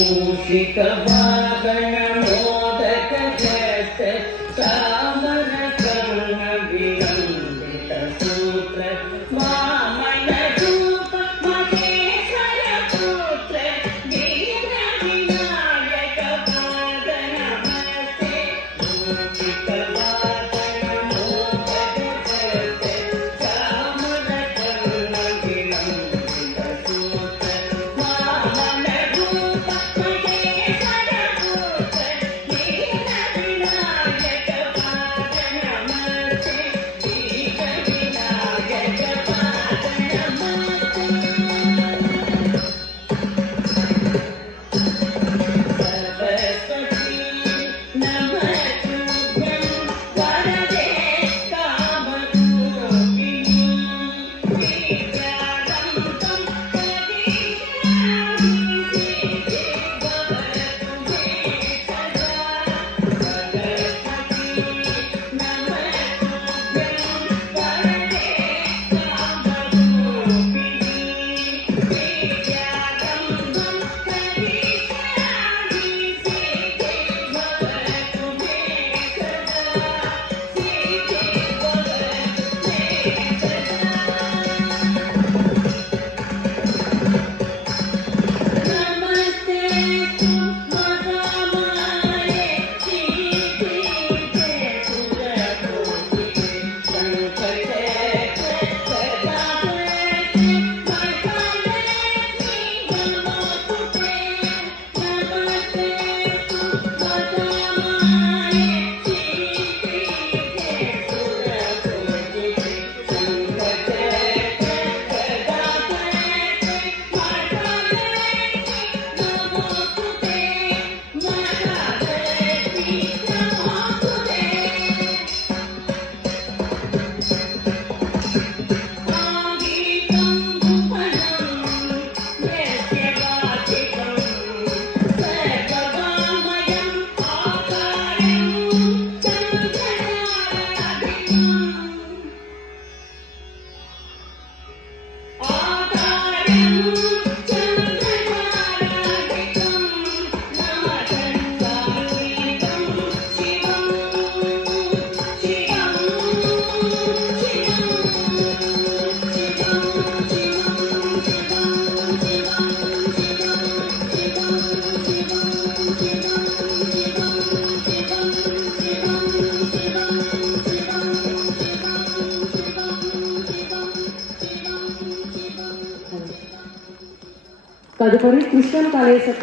मूषिक वाहन मोदक जट तामर कर्ण विलंबित सूत्र वामन रूप महेश्वर पुत्र दीन विनायक पाद नमस्ते मूषिक वाहन मोदक जट तामर कर्ण विलंबित सूत्र वामन रूप महेश्वर पुत्र दीन विनायक पाद नमस्ते दीन विनायक पाद नमस्ते सरस्वती नमस्तुभ्यं वरदे कामरूपिणी विद्यारम्भं करिष्यामि सिद्धि भवतु मे सदा सरस्वती नमस्तुभ्यं वरदे कामरूपिणी विद्यारम्भं करिष्यामि सिद्धि भवतु मे सदा सिद्धि भवतु मे सदा नमस्ते तु महामाये श्रीपीठे सुरकोटिके संकटे प्रदाते महालक्ष्मी नमोस्तुते नमस्ते तु महामाये श्रीपीठे सुरकोटिके संकटे प्रदाते महालक्ष्मी नमोस्तुते आगीतं भुवनं यस्य वाचिकं सर्वगामयम् आकारं चन्द्रताराधिपम् आकारं चन्द्रताराधिपं नादं सात्विकं शिवं शिवं తదుపరి కృష్ణన్ కాళేశ్వర